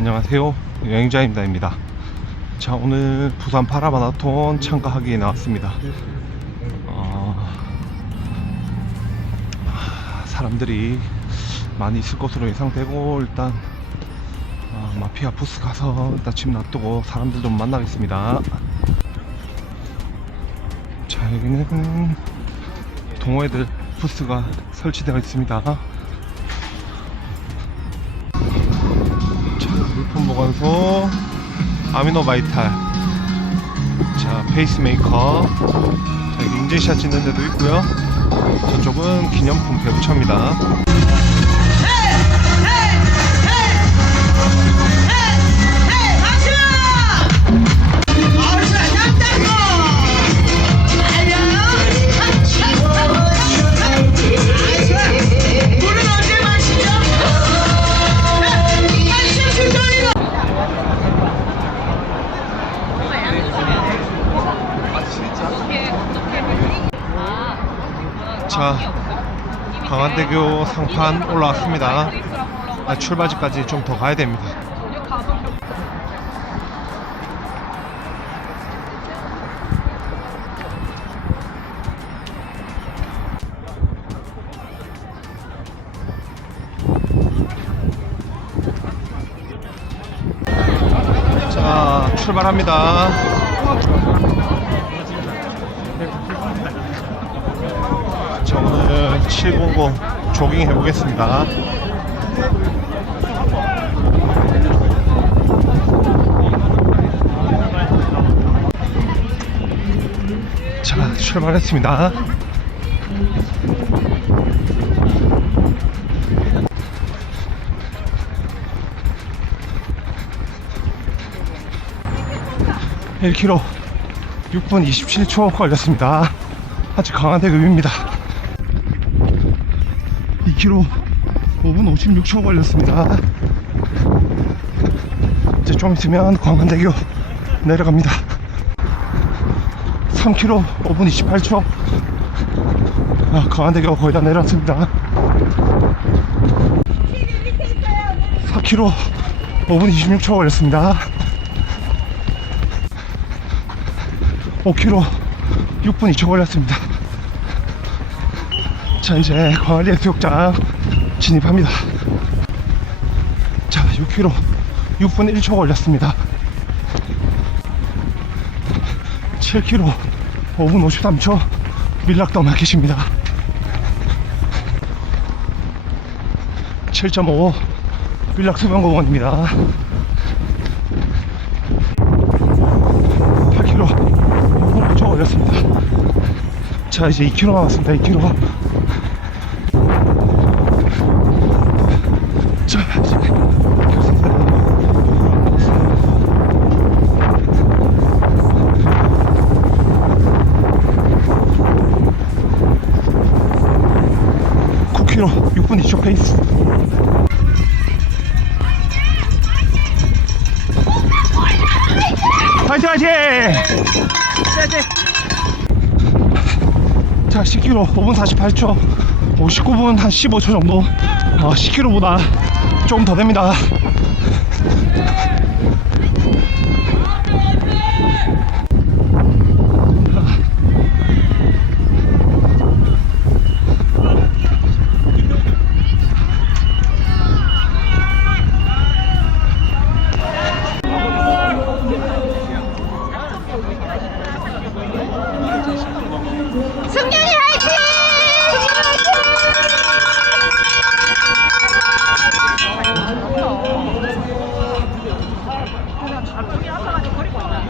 안녕하세요. 여행자입니다입니다. 자 오늘 부산 파라마라톤 참가하기에 나왔습니다. 어, 아, 사람들이 많이 있을 것으로 예상되고 일단 어, 마피아 부스 가서 일단 짐 놔두고 사람들 좀 만나겠습니다. 자 여기는 동호회들 부스가 설치되어 있습니다 보관소, 아미노 바이탈, 자, 페이스메이커, 자, 인증샷 찍는 데도 있고요. 저쪽은 기념품 배부처입니다. 자, 강한대교 상판 올라왔습니다. 아, 출발지까지 좀 더 가야 됩니다. 자, 출발합니다. 자, 오늘 709 조깅 해보겠습니다. 자, 출발했습니다. (1 k m) 6분 27초 걸렸습니다. 아직 강화대급입니다. 2km 5분 56초 걸렸습니다. 이제 좀 있으면 광안대교 내려갑니다. 3km 5분 28초. 아, 광안대교 거의 다 내려왔습니다. 4km 5분 26초 걸렸습니다. 5km 6분 2초 걸렸습니다. 자 이제 광안리 해수욕장 진입합니다. 자 6km 6분 1초 걸렸습니다. 7km 5분 53초 밀락도 마켓입니다. 7.5 밀락 수변공원입니다. 8km 5분 5초 걸렸습니다. 자 이제 2km 남았습니다. 2km 자 이제9 k m 6분 2초 페이스. 화이팅 화이팅! 자 10km 5분 48초 59분 한 15초 정도. 어, 10km보다 조금 더 됩니다